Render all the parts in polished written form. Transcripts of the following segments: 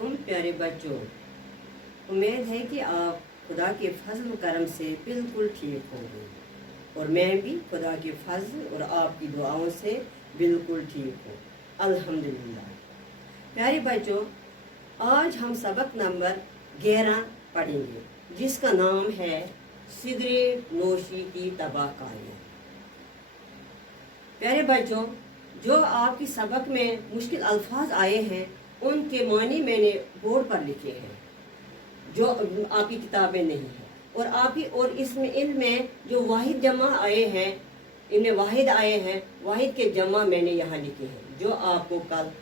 अलैकुम प्यारे बच्चों। उम्मीद है कि आप खुदा के फजल करम से बिल्कुल ठीक होंगे और मैं भी खुदा के फजल और आपकी दुआओं से बिल्कुल ठीक हूँ, अल्हम्दुलिल्लाह। प्यारे बच्चों, आज हम सबक नंबर 11 पढ़ेंगे जिसका नाम है सिगरेट नोशी की तबाहकारियाँ। प्यारे बच्चों, जो आपकी सबक में मुश्किल अल्फाज आए हैं उनके मानी मैंने बोर्ड पर लिखे हैं, जो आपकी किताबें नहीं हैं। और आपकी और इसमें इनमें जो वाहिद जमा आए हैं, इनमें वाहिद आए हैं, वाहिद के जमा मैंने यहाँ लिखे हैं जो आपको कल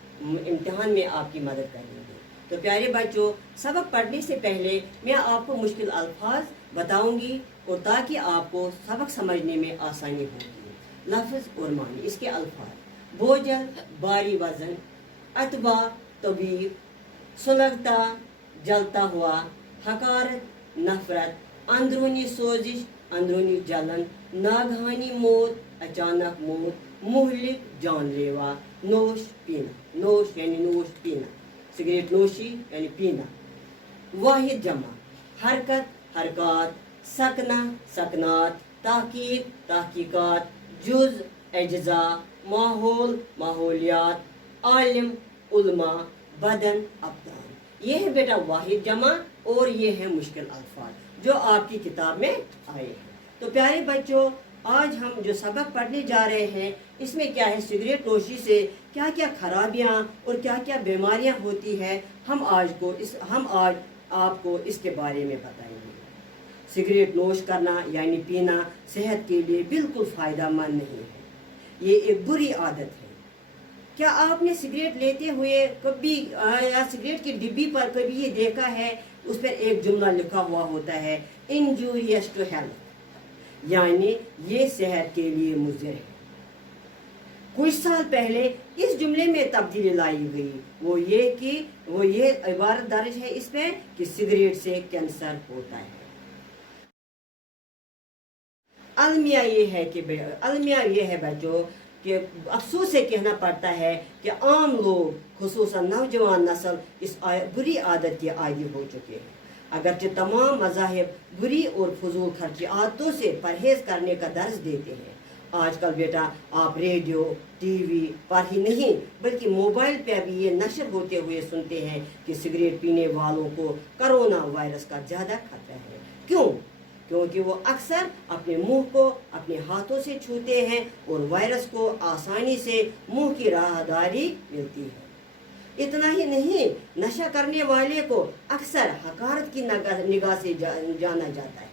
इम्तिहान में आपकी मदद करेंगे। तो प्यारे बच्चों, सबक पढ़ने से पहले मैं आपको मुश्किल अल्फाज बताऊंगी और ताकि आपको सबक समझने में आसानी होगी। लफ्ज़ और मानी इसके अल्फाज: बोझल, भारी वजन, अतबा, तबीब, सुलगता, जलता हुआ, हकारत, नफरत, अंदरूनी सोजिश, अंदरूनी जलन, नागहानी मौत, अचानक मौत, मुहलिक, जानलेवा, नोश पीना। नोश यानी नोश पीना, सिगरेट नोशी यानी पीना। वाहिद जमा: हरकत, हरकत, सकना, सकनात, ताकीद, ताकीकात, जुज, अज्जा, माहौल, माहौलियात, आलिम, उलमा, बदन, अब्दान। ये है बेटा वाहिद जमा और ये है मुश्किल अल्फाज जो आपकी किताब में आए हैं। तो प्यारे बच्चों, आज हम जो सबक पढ़ने जा रहे हैं इसमें क्या है, सिगरेट नोशी से क्या क्या खराबियां और क्या क्या बीमारियां होती है, हम आज आपको इसके बारे में बताएंगे। सिगरेट नोश करना यानी पीना सेहत के लिए बिल्कुल फ़ायदेमंद नहीं है, ये एक बुरी आदत है। क्या आपने सिगरेट लेते हुए कभी या सिगरेट की डिब्बी पर कभी ये देखा है, उस पर एक जुमला लिखा हुआ होता है, इंजूरियस टू हेल्थ, यानी ये सेहत के लिए मुज़िर है। कुछ साल पहले इस जुमले में तब्दीली लाई गई, वो ये इबारत दर्ज है इसमें कि सिगरेट से कैंसर होता है। अलमिया ये है बच्चों कि अफसोस से कहना पड़ता है कि आम लोग खुसूसन नौजवान नस्ल इस बुरी आदत के आदी हो चुके हैं। अगरचे तमाम मज़ाहिब बुरी और फजूल खर्ची आदतों से परहेज करने का दर्ज देते हैं। आजकल बेटा आप रेडियो टीवी पर ही नहीं बल्कि मोबाइल पर भी ये नशर होते हुए सुनते हैं कि सिगरेट पीने वालों को कोरोना वायरस का ज़्यादा खतरा है। क्योंकि वो अक्सर अपने मुंह को अपने हाथों से छूते हैं और वायरस को आसानी से मुंह की राहदारी मिलती है। इतना ही नहीं, नशा करने वाले को अक्सर हकारत की निगाह से जाना जाता है।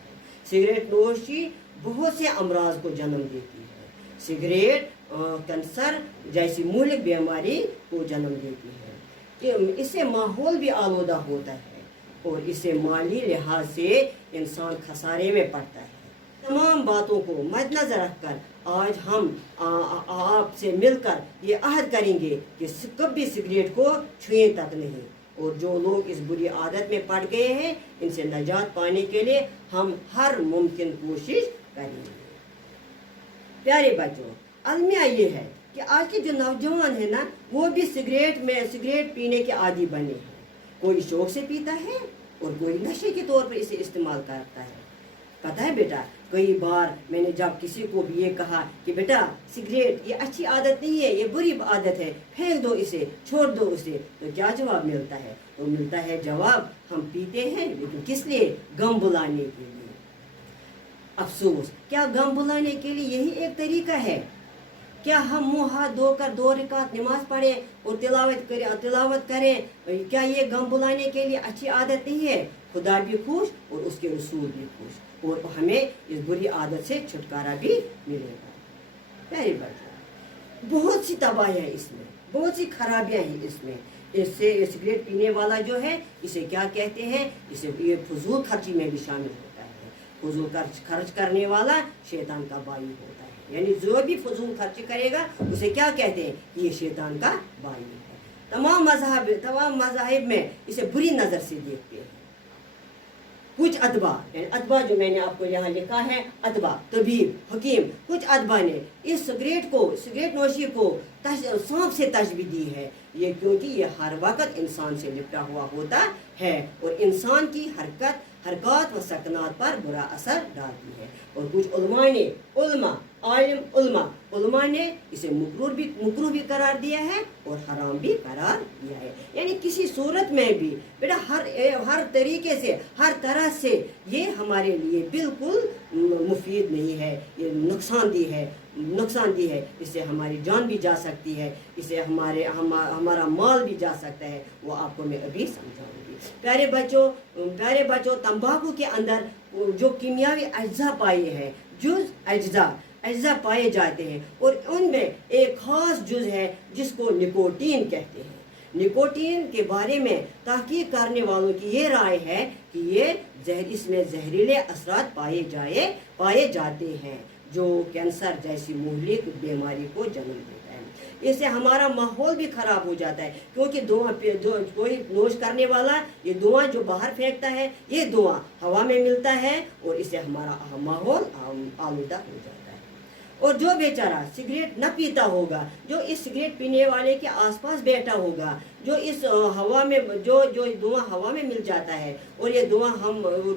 सिगरेट नोशी बहुत से अमराज को जन्म देती है। सिगरेट कैंसर जैसी मूलिक बीमारी को जन्म देती है। इससे माहौल भी आलूदा होता है और इसे माली लिहाज से इंसान खसारे में पड़ता है। तमाम बातों को मद्देनजर रखकर आज हम आपसे मिलकर ये अहद करेंगे कि कभी सिगरेट को छुए तक नहीं, और जो लोग इस बुरी आदत में पड़ गए हैं इनसे निजात पाने के लिए हम हर मुमकिन कोशिश करेंगे। प्यारे बच्चों, अलमिया ये है कि आज के जो नौजवान है ना, वो भी सिगरेट पीने के आदी बने हैं। कोई शौक से पीता है और कोई नशे के तौर पर इसे इस्तेमाल करता है। पता है बेटा, कई बार मैंने जब किसी को भी ये कहा कि बेटा सिगरेट ये अच्छी आदत नहीं है, ये बुरी आदत है, फेंक दो इसे, छोड़ दो उसे, तो क्या जवाब मिलता है? तो मिलता है जवाब, हम पीते हैं लेकिन किस लिए? गम बुलाने के लिए। अफसोस, क्या गम बुलाने के लिए यही एक तरीका है? क्या हम मुँह हाथ धोकर 2 रकात नमाज पढ़ें और तिलावत करें, क्या ये गम बुलाने के लिए अच्छी आदत नहीं है? खुदा भी खुश और उसके रसूल भी खुश, और हमें इस बुरी आदत से छुटकारा भी मिलेगा। प्यारे बच्चों, बहुत सी तबाही है इसमें, बहुत सी खराबियां हैं इसमें। इससे सिगरेट पीने वाला जो है इसे क्या कहते हैं, इसे ये फजूल खर्ची में भी शामिल होता है। फजूल खर्च करने वाला शैतान का भाई होता है, यानी जो भी फजूल खर्च करेगा उसे क्या कहते हैं, ये शैतान का भाई है। तमाम मज़ाहिब में इसे बुरी नज़र से देखते हैं। कुछ अदबा, यानी अदबा जो मैंने आपको यहाँ लिखा है, अदबा तबीब हकीम, कुछ अदबा ने इस सिगरेट नोशी को सांप से तशबीह दी है, ये क्योंकि ये हर वक्त इंसान से लिपटा हुआ होता है और इंसान की हरकत व सकनात पर बुरा असर डालती है। और कुछ उलमा ने इसे मुकरूह भी करार दिया है और हराम भी करार दिया है। यानी किसी सूरत में भी बेटा हर तरीके से, हर तरह से ये हमारे लिए बिल्कुल मुफीद नहीं है, ये नुकसानदेह है। इससे हमारी जान भी जा सकती है, इससे हमारा माल भी जा सकता है, वो आपको मैं अभी समझाऊंगी। प्यारे बच्चों, तंबाकू के अंदर जो कीमियावी अज्जा पाए हैं, अज्जा पाए जाते हैं और उनमें एक खास जुज है जिसको निकोटीन कहते हैं। निकोटीन के बारे में तहकीक करने वालों की ये राय है कि इसमें जहरीले असरात पाए जाते हैं जो कैंसर जैसी मुहलिक बीमारी को जन्म देता है। इससे हमारा माहौल भी खराब हो जाता है, क्योंकि कोई नोश करने वाला ये धुआं जो बाहर फेंकता है, ये धुआं हवा में मिलता है और इससे हमारा माहौल आलूदा हो जाता है। और जो बेचारा सिगरेट न पीता होगा, जो इस सिगरेट पीने वाले के आसपास बैठा होगा, जो इस हवा में जो धुआं हवा में मिल जाता है और ये धुआं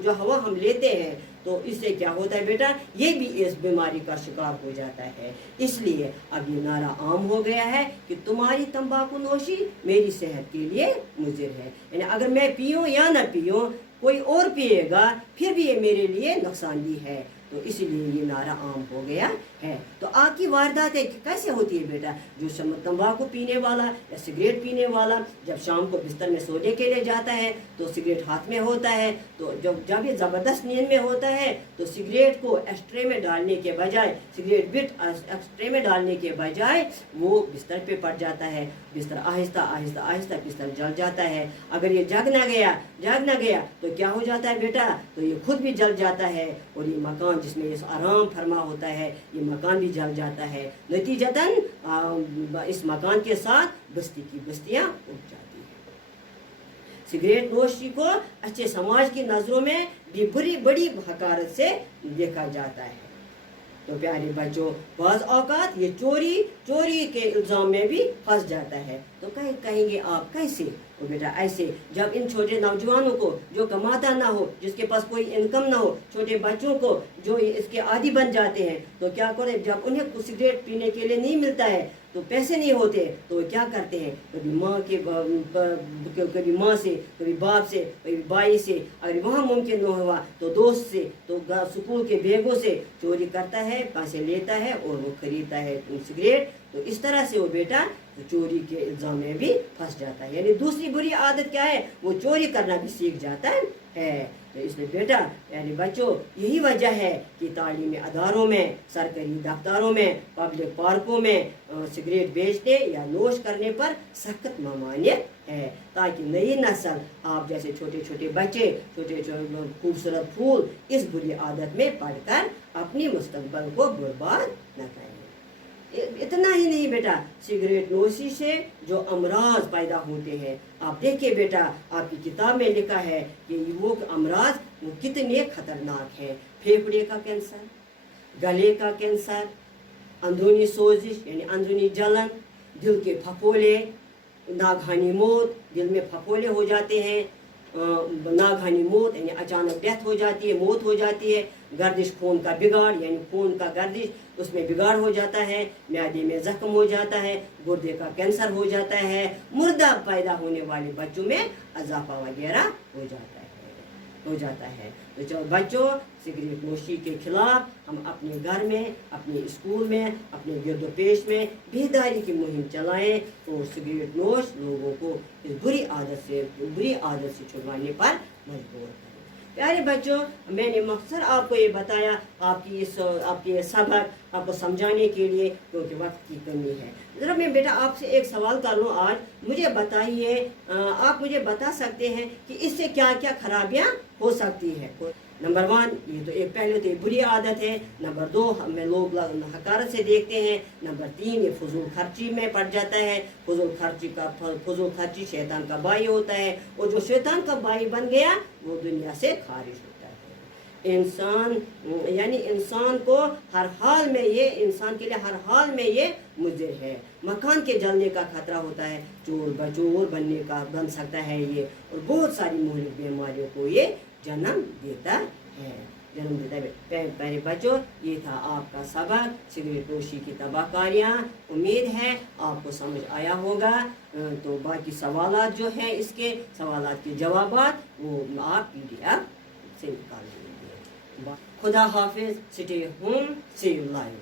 जो हवा हम लेते हैं, तो इससे क्या होता है बेटा, ये भी इस बीमारी का शिकार हो जाता है। इसलिए अब ये नारा आम हो गया है कि तुम्हारी तंबाकू नोशी मेरी सेहत के लिए मुज़िर है। यानी अगर मैं पीऊँ या न पीऊँ, कोई और पिएगा फिर भी ये मेरे लिए नुकसानदेह है। तो इसीलिए ये नारा आम हो गया है। तो आग की वारदातें कैसे होती है बेटा, जो तंबाकू पीने वाला या सिगरेट पीने वाला जब शाम को बिस्तर में सोने के लिए जाता है तो सिगरेट हाथ में होता है, तो जब ये ज़बरदस्त नींद में होता है तो सिगरेट को एस्ट्रे में डालने के बजाय, सिगरेट बिट एस्ट्रे में डालने के बजाय वो बिस्तर पे पड़ जाता है। बिस्तर आहिस्ता बिस्तर जल जाता है। अगर ये जग न गया तो क्या हो जाता है बेटा, तो ये खुद भी जल जाता है और ये मकान जिसमें ये आराम फरमा होता है, ये मकान भी जल जाता है। नतीजतन इस मकान के साथ बस्ती की बस्तियां उठ जाती हैं। सिगरेट नोशी को अच्छे समाज की नजरों में भी बड़ी हकारत से देखा जाता है। तो प्यारे बच्चों, बाज़ औकात ये चोरी के इल्ज़ाम में भी फंस जाता है। तो कहेंगे आप कैसे? तो बेटा ऐसे, जब इन छोटे नौजवानों को जो कमाता ना हो, जिसके पास कोई इनकम ना हो, छोटे बच्चों को जो इसके आदी बन जाते हैं, तो क्या करें, जब उन्हें सिगरेट पीने के लिए नहीं मिलता है, तो पैसे नहीं होते, तो वो क्या करते हैं, कभी माँ से, कभी बाप से, कभी भाई से, अगर वहाँ मुमकिन न हुआ तो दोस्त से, तो स्कूल के बैगों से चोरी करता है, पैसे लेता है और वो खरीदता है सिगरेट। तो इस तरह से वो बेटा चोरी के इल्ज़ाम में भी फंस जाता है। यानी दूसरी बुरी आदत क्या है, वो चोरी करना भी सीख जाता है। तो इसलिए बेटा यानी बच्चों, यही वजह है कि तालीमी अदारों में, सरकारी दफ्तारों में, पब्लिक पार्कों में सिगरेट बेचने या नोश करने पर सख्त ममानियत है, ताकि नई नस्ल आप जैसे छोटे बच्चे, छोटे खूबसूरत फूल इस बुरी आदत में पढ़कर अपनी मुस्तकबिल को बर्बाद न करें। इतना ही नहीं बेटा, सिगरेट नोशी से जो अमराज पैदा होते हैं, आप देखिए बेटा, आपकी किताब में लिखा है कि वो अमराज वो कितने खतरनाक हैं। फेफड़े का कैंसर, गले का कैंसर, अंदरूनी सोजिश यानी अंदरूनी जलन, दिल के फफोले, नागहानी मौत, दिल में फफोले हो जाते हैं, नागहानी मौत यानी अचानक डेथ हो जाती है, मौत हो जाती है, गर्दिश खून का बिगाड़ यानी खून का गर्दिश उसमें बिगाड़ हो जाता है, म्यादे में जख्म हो जाता है, गुर्दे का कैंसर हो जाता है, मुर्दा पैदा होने वाले बच्चों में अजाफा वगैरह हो जाता है। तो जो बच्चों, सिगरेट नोशी के खिलाफ हम अपने घर में, अपने स्कूल में, अपने गिरदोपेश में बेदारी की मुहिम चलाएं और सिगरेट नोश लोगों को इस बुरी आदत से छुड़वाने पर मजबूर करें। प्यारे बच्चों, मैंने मकसद आपको ये बताया, आपकी ये सबक आपको समझाने के लिए, क्योंकि वक्त की कमी है। ज़रा मैं बेटा आपसे एक सवाल कर लूँ आज, मुझे बताइए, आप मुझे बता सकते हैं कि इससे क्या क्या खराबियाँ हो सकती है? नंबर 1 ये तो एक पहले तो ये बुरी आदत है। नंबर 2 हमें लोग हकारत से देखते हैं। नंबर 3 ये फजूल खर्ची में पड़ जाता है। फजूल खर्ची शैतान का भाई होता है, और जो शैतान का भाई बन गया वो दुनिया से खारिज होता है। इंसान यानी इंसान को हर हाल में ये इंसान के लिए हर हाल में ये मुज़र है। मकान के जलने का खतरा होता है, चोर बचोर बनने का बन सकता है ये, और बहुत सारी मुहलिक बीमारियों को ये जन्म देता है। प्यारे बच्चों, ये था आपका सबक सिगरेट नोशी की तबाहकारियाँ। उम्मीद है आपको समझ आया होगा। तो बाकी सवालात जो हैं, इसके सवालात के जवाबात वो आप PDF से निकाल लेंगे। खुदा हाफिज, stay home, see you live.